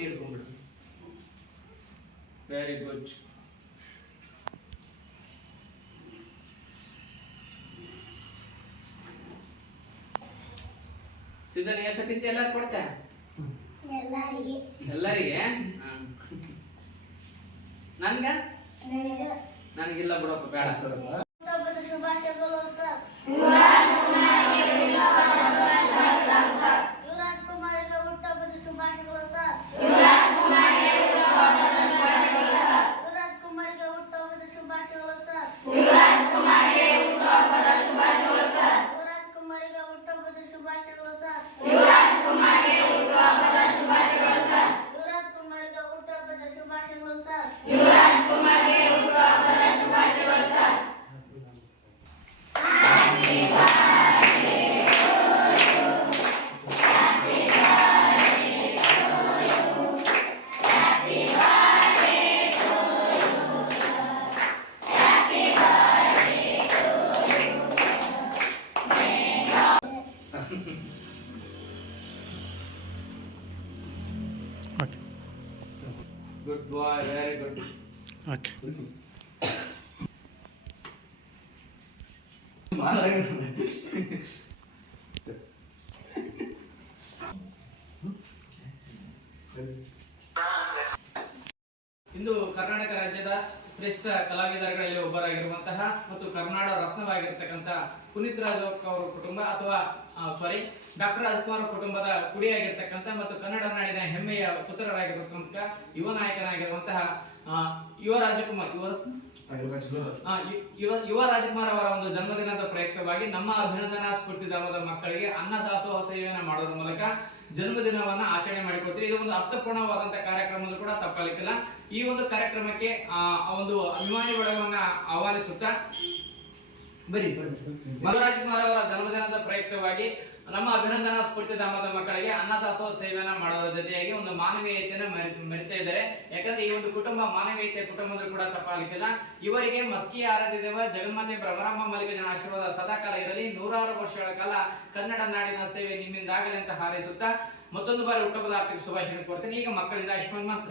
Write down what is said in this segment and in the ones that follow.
ನೀರು ತುಂಬಿಡು very good ಸಿದ್ಧನ ಎಷ್ಟಕ್ಕಿಂತ ಎಲ್ಲರೂ ಕೊಡ್ತಾ? ಎಲ್ಲರಿಗೆ. ನನ್ಗ? ನನಗಿಲ್ಲ ಬಿಡಪ್ಪ ಬೇಡ. Good boy very good okay ಶ್ರೇಷ್ಠ ಕಲಾವಿದರುಗಳಲ್ಲಿ ಒಬ್ಬರಾಗಿರುವಂತಹ ಮತ್ತು ಕರ್ನಾಟಕ ರತ್ನವಾಗಿರ್ತಕ್ಕಂಥ ಪುನೀತ್ ರಾಜ್ ಅವರ ಕುಟುಂಬ ಅಥವಾ ಸಾರಿ ಡಾಕ್ಟರ್ ರಾಜ್ಕುಮಾರ್ ಕುಟುಂಬದ ಕುಡಿಯಾಗಿರ್ತಕ್ಕಂಥ ಮತ್ತು ಕನ್ನಡ ನಾಡಿನ ಹೆಮ್ಮೆಯ ಪುತ್ರರಾಗಿರತಕ್ಕಂಥ ಯುವ ನಾಯಕನಾಗಿರುವಂತಹ ಯುವ ರಾಜಕುಮಾರ್ ಯುವ ಯುವ ಯುವ ರಾಜಕುಮಾರ್ ಅವರ ಒಂದು ಜನ್ಮದಿನದ ಪ್ರಯುಕ್ತವಾಗಿ ನಮ್ಮ ಅಭಿನಂದನಾ ಸ್ಫೂರ್ತಿ ಧರ್ಮದ ಮಕ್ಕಳಿಗೆ ಅನ್ನದಾಸೋಹ ಸೇವೆಯನ್ನು ಮಾಡೋದ್ರ ಮೂಲಕ ಜನ್ಮದಿನವನ್ನ ಆಚರಣೆ ಮಾಡಿಕೊಡ್ತೀವಿ. ಇದು ಒಂದು ಅರ್ಥಪೂರ್ಣವಾದಂತಹ ಕಾರ್ಯಕ್ರಮದ ಕೂಡ ತಪ್ಪಲಿಕ್ಕಿಲ್ಲ ಈ ಒಂದು ಕಾರ್ಯಕ್ರಮಕ್ಕೆ ಒಂದು ಅಭಿಮಾನಿ ಬಳಗವನ್ನ ಆಹ್ವಾನಿಸುತ್ತಾ ಬನ್ನಿ ಮಧುರಾಜ್ಕುಮಾರ್ ಅವರ ಜನ್ಮದಿನದ ಪ್ರಯುಕ್ತವಾಗಿ ನಮ್ಮ ಅಭಿನಂದನಾ ಸ್ಫೂರ್ತಿ ಧಾಮದ ಮಕ್ಕಳಿಗೆ ಅನ್ನದಾಸೋಹ ಸೇವೆಯನ್ನ ಮಾಡೋದ್ರ ಜೊತೆಯಾಗಿ ಒಂದು ಮಾನವೀಯತೆಯನ್ನು ಮೆರಿ- ಮೆರಿತಾ ಇದ್ದಾರೆ. ಯಾಕಂದ್ರೆ ಈ ಒಂದು ಕುಟುಂಬ ಮಾನವೀಯತೆ ಕುಟುಂಬ ಕೂಡ ತಪ್ಪಾಗಲಿಕ್ಕಿಲ್ಲ. ಇವರಿಗೆ ಮಸ್ಕಿ ಆರಾಧ್ಯ ದೇವ, ಜಗನ್ಮಾತೆ ಬ್ರಹ್ಮರಾಮ ಮಲ್ಲಿಕಜನ ಆಶೀರ್ವಾದ ಸದಾಕಾಲ ಇರಲಿ. ನೂರಾರು ವರ್ಷಗಳ ಕಾಲ ಕನ್ನಡ ನಾಡಿನ ಸೇವೆ ನಿಮ್ಮಿಂದ ಆಗಲಿ ಅಂತ ಹಾರೈಸುತ್ತಾ ಮತ್ತೊಂದು ಬಾರಿ ಹುಟ್ಟುಹಬ್ಬದ ಆರ್ಥಿಕ ಶುಭಾಶಯ ಕೊಡ್ತೀನಿ ಈಗ ಮಕ್ಕಳಿಂದ ಆಯುಷ್ಮಾನ್ ಮಾತ್ರ.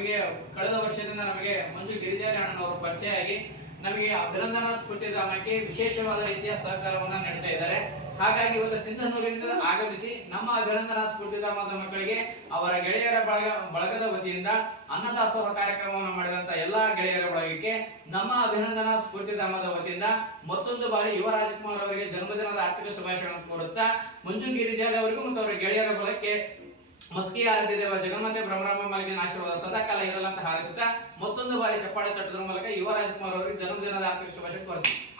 ನಮಗೆ ಕಳೆದ ವರ್ಷದಿಂದ ನಮಗೆ ಮಂಜು ಗಿರಿಜಾರಿ ಅವರು ಪರಿಚಯ ಆಗಿ ನಮಗೆ ಅಭಿನಂದನಾ ಸ್ಫೂರ್ತಿ ಧಾಮಕ್ಕೆ ವಿಶೇಷವಾದ ರೀತಿಯ ಸಹಕಾರವನ್ನು ನೀಡ್ತಾ ಇದ್ದಾರೆ. ಹಾಗಾಗಿ ಇವತ್ತು ಸಿಂಧನೂರಿನಿಂದ ಆಗಮಿಸಿ ನಮ್ಮ ಅಭಿನಂದನಾ ಸ್ಫೂರ್ತಿ ಧಾಮದ ಮಕ್ಕಳಿಗೆ ಅವರ ಗೆಳೆಯರ ಬಳಗ, ಬಳಗದ ವತಿಯಿಂದ ಅನ್ನದಾಸೋಹ ಕಾರ್ಯಕ್ರಮವನ್ನು ಮಾಡಿದಂತ ಎಲ್ಲಾ ಗೆಳೆಯರ ಬಳಗಕ್ಕೆ ನಮ್ಮ ಅಭಿನಂದನಾ ಸ್ಫೂರ್ತಿ ಧಾಮದ ವತಿಯಿಂದ ಮತ್ತೊಂದು ಬಾರಿ ಯುವ ರಾಜಕುಮಾರ್ ಅವರಿಗೆ ಜನ್ಮದಿನದ ಆರ್ಥಿಕ ಶುಭಾಶಯಗಳನ್ನು ಕೋರುತ್ತಾ, ಮಂಜು ಗಿರಿಜಾರಿ ಅವರಿಗೂ ಮತ್ತು ಅವರ ಗೆಳೆಯರ ಬಳಗಕ್ಕೆ ಮಸ್ಕಿ ಆರಾಧ್ಯ ದೇವ ಜಗನ್ಮಾತೆ ಬ್ರಹ್ಮರಾಮ ಮಾಲಿಕನ ಆಶೀರ್ವಾದ ಸದಾಕಾಲ ಇರಲ್ಲ ಅಂತ ಹಾರೈಸುತ್ತಾ ಮತ್ತೊಂದು ಬಾರಿ ಚಪ್ಪಾಳೆ ತಟ್ಟುವುದರ ಮೂಲಕ ಯುವ ರಾಜಕುಮಾರ್ ಅವರಿಗೆ ಜನ್ಮದಿನದ ಆರ್ಥಿಕ ಶುಭಾಶಯ ಕೋರುತ್ತೀನಿ